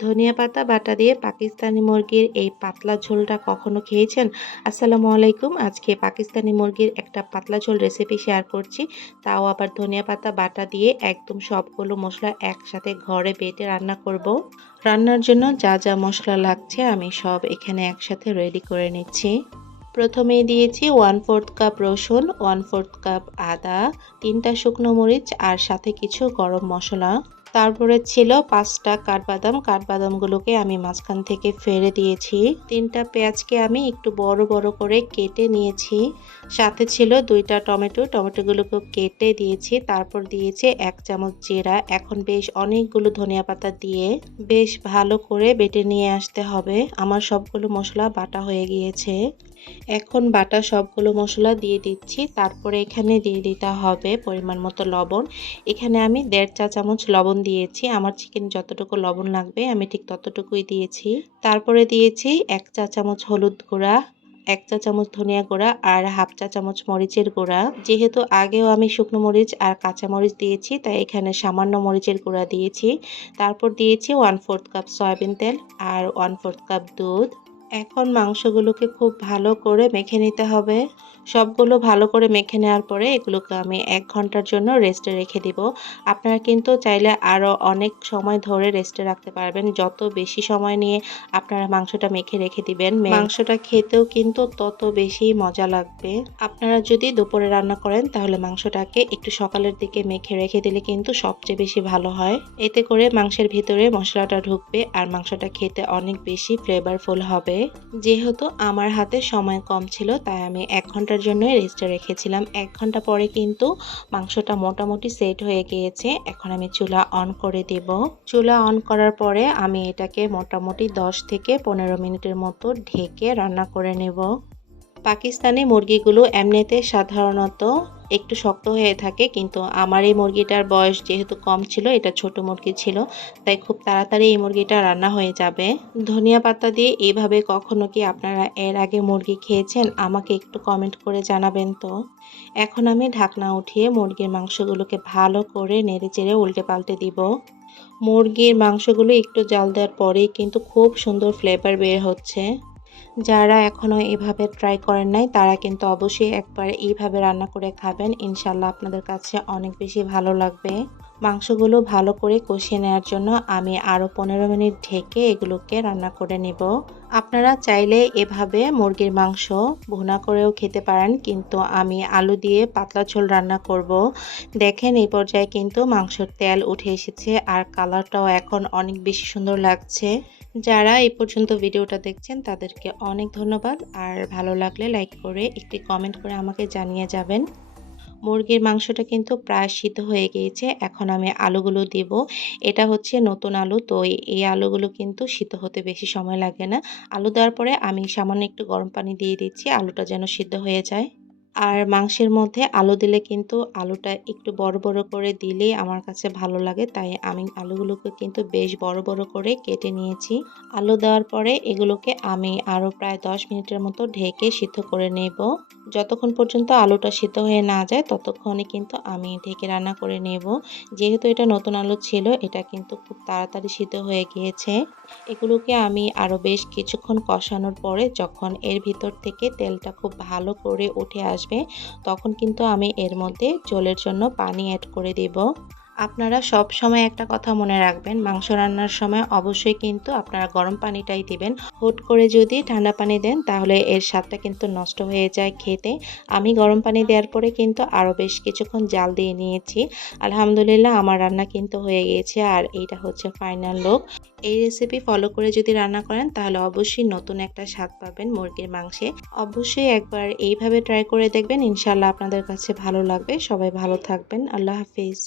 ধনিয়া পাতা বাটা দিয়ে পাকিস্তানি মুরগির এই পাতলা ঝোলটা কখনো খেয়েছেন? আসসালামু আলাইকুম। আজকে পাকিস্তানি মুরগির একটা পাতলা ঝোল রেসিপি শেয়ার করছি। তাও আবার ধনিয়া পাতা বাটা দিয়ে একদম সবগুলো মশলা একসাথে ঘরে বেটে রান্না করব। রান্নার জন্য যা যা মশলা লাগছে আমি সব এখানে একসাথে রেডি করে নিচ্ছি। প্রথমেই দিয়েছি 1/4 কাপ রসুন, 1/4 কাপ আদা, 3টা শুকনো মরিচ আর সাথে কিছু গরম মশলা। তারপরে ছিল 5টা কাঠবাদাম। কাঠবাদামগুলোকে আমি মাঝখান থেকে ফেলে দিয়েছি। 3টা পেঁয়াজকে আমি একটু বড় বড় করে কেটে নিয়েছি। সাথে ছিল 2টা টমেটো। টমেটোগুলোকে কেটে দিয়েছি। তারপর দিয়েছি 1 চামচ জিরা। এখন বেশ অনেকগুলো ধনিয়া পাতা দিয়ে বেশ ভালো করে বেটে নিয়ে আসতে হবে। আমার সবগুলো মশলা বাটা হয়ে গিয়েছে। এখন বাটা সবগুলো মশলা দিয়ে দিচ্ছি। তারপরে এখানে দিয়ে দিতে হবে পরিমাণ মতো লবণ। এখানে আমি 1.5 চা চামচ লবণ দিয়েছি। আমার চিকেন যতটুকু লবণ লাগবে আমি ঠিক ততটুকুই দিয়েছি। তারপরে দিয়েছি 1 চা চামচ হলুদ গুঁড়া, 1 চা চামচ ধনিয়া গুঁড়া আর 1/2 চা চামচ মরিচের গুঁড়া। যেহেতু আগেও আমি শুকনো মরিচ আর কাঁচা মরিচ দিয়েছি তাই এখানে সামান্য মরিচের গুঁড়া দিয়েছি। তারপর দিয়েছি 1/4 কাপ সয়াবিন তেল আর 1/4 কাপ দুধ। এখন মাংসগুলোকে খুব ভালো করে মেখে নিতে হবে। সবগুলো ভালো করে মেখে নেওয়ার পরে এগুলোকে আমি 1 ঘন্টার জন্য রেস্টে রেখে দিব। আপনারা কিন্তু চাইলে আরও অনেক সময় ধরে রেস্টে রাখতে পারবেন। যত বেশি সময় নিয়ে আপনারা মাংসটা মেখে রেখে দিবেন, মাংসটা খেতেও কিন্তু তত বেশি মজা লাগবে। আপনারা যদি দুপুরে রান্না করেন তাহলে মাংসটাকে একটু সকালের দিকে মেখে রেখে দিলে কিন্তু সবচেয়ে বেশি ভালো হয়। এতে করে মাংসের ভিতরে মশলাটা ঢুকবে আর মাংসটা খেতে অনেক বেশি ফ্লেভারফুল হবে। যেহেতু আমার হাতে সময় কম ছিল তাই আমি 1 ঘন্টার জন্য রেস্টে রেখেছিলাম। 1 ঘন্টা পরে কিন্তু মাংসটা মোটামুটি সেট হয়ে গিয়েছে। এখন আমি চুলা অন করে দেব। চুলা অন করার পরে আমি এটাকে মোটামুটি 10 থেকে 15 মিনিটের মতো ঢেকে রান্না করে নেব। পাকিস্তানি মুরগিগুলো এমনিতে সাধারণত একটু শক্ত হয়ে থাকে, কিন্তু আমার এই মুরগিটার বয়স যেহেতু কম ছিল, এটা ছোট মুরগি ছিল, তাই খুব তাড়াতাড়ি এই মুরগিটা রান্না হয়ে যাবে। ধনিয়া পাতা দিয়ে এইভাবে কখনো কি আপনারা এর আগে মুরগি খেয়েছেন? আমাকে একটু কমেন্ট করে জানাবেন তো। এখন আমি ঢাকনা উঠিয়ে মুরগির মাংসগুলোকে ভালো করে নেড়েচেড়ে উল্টে পাল্টে দিব। মুরগির মাংসগুলো একটু জাল দেওয়ার পরেই কিন্তু খুব সুন্দর ফ্লেভার বের হচ্ছে। যারা এখনো এভাবে ট্রাই করেন নাই তারা কিন্তু অবশ্যই একবার এইভাবে রান্না করে খাবেন। ইনশাল্লাহ আপনাদের কাছে অনেক বেশি ভালো লাগবে। মাংসগুলো ভালো করে কষিয়ে নেওয়ার জন্য আমি আরও 15 মিনিট ঢেকে এগুলোকে রান্না করে নেব। আপনারা চাইলে এভাবে মুরগির মাংস ভুনা করেও খেতে পারেন, কিন্তু আমি আলু দিয়ে পাতলা ঝোল রান্না করব। দেখেন এই পর্যায়ে কিন্তু মাংসের তেল উঠে এসেছে আর কালারটাও এখন অনেক বেশি সুন্দর লাগছে। যারা এই পর্যন্ত ভিডিওটা দেখছেন তাদেরকে অনেক ধন্যবাদ। আর ভালো লাগলে লাইক করে একটি কমেন্ট করে আমাকে জানিয়ে যাবেন। মুরগির মাংসটা কিন্তু প্রায় সিদ্ধ হয়ে গিয়েছে। এখন আমি আলুগুলো দেব। এটা হচ্ছে নতুন আলু, তো এই আলুগুলো কিন্তু সিদ্ধ হতে বেশি সময় লাগে না। আলু দেওয়ার পরে আমি সামান্য একটু গরম পানি দিয়ে দিচ্ছি, আলুটা যেন সিদ্ধ হয়ে যায়। আর মাংসের মধ্যে আলু দিলে কিন্তু আলুটা একটু বড় বড় করে দিলেই আমার কাছে ভালো লাগে, তাই আমি আলুগুলোকে কিন্তু বেশ বড় বড় করে কেটে নিয়েছি। আলু দেওয়ার পরে এগুলোকে আমি আরও প্রায় 10 মিনিটের মতো ঢেকে সিদ্ধ করে নেব। যতক্ষণ পর্যন্ত আলুটা সিদ্ধ হয়ে না যায় ততক্ষণে কিন্তু আমি ঢেকে রান্না করে নেব। যেহেতু এটা নতুন আলু ছিল, এটা কিন্তু খুব তাড়াতাড়ি সিদ্ধ হয়ে গিয়েছে। এগুলোকে আমি আরও বেশ কিছুক্ষণ কষানোর পরে যখন এর ভিতর থেকে তেলটা খুব ভালো করে উঠে আসবে, তখন কিন্তু আমি এর মধ্যে ঝোলের জন্য পানি অ্যাড করে দেব। আপনারা সব সময় একটা কথা মনে রাখবেন, মাংস রান্নার সময় অবশ্যই কিন্তু আপনারা গরম পানিটাই দিবেন। হুট করে যদি ঠান্ডা পানি দেন তাহলে এর স্বাদটা কিন্তু নষ্ট হয়ে যায় খেতে। আমি গরম পানি দেওয়ার পরে কিন্তু আরও বেশ কিছুক্ষণ জাল দিয়ে নিয়েছি। আলহামদুলিল্লাহ আমার রান্না কিন্তু হয়ে গিয়েছে আর এইটা হচ্ছে ফাইনাল লুক। এই রেসিপি ফলো করে যদি রান্না করেন তাহলে অবশ্যই নতুন একটা স্বাদ পাবেন মুরগির মাংসে। অবশ্যই একবার এইভাবে ট্রাই করে দেখবেন, ইনশাল্লাহ আপনাদের কাছে ভালো লাগবে। সবাই ভালো থাকবেন। আল্লাহ হাফিজ।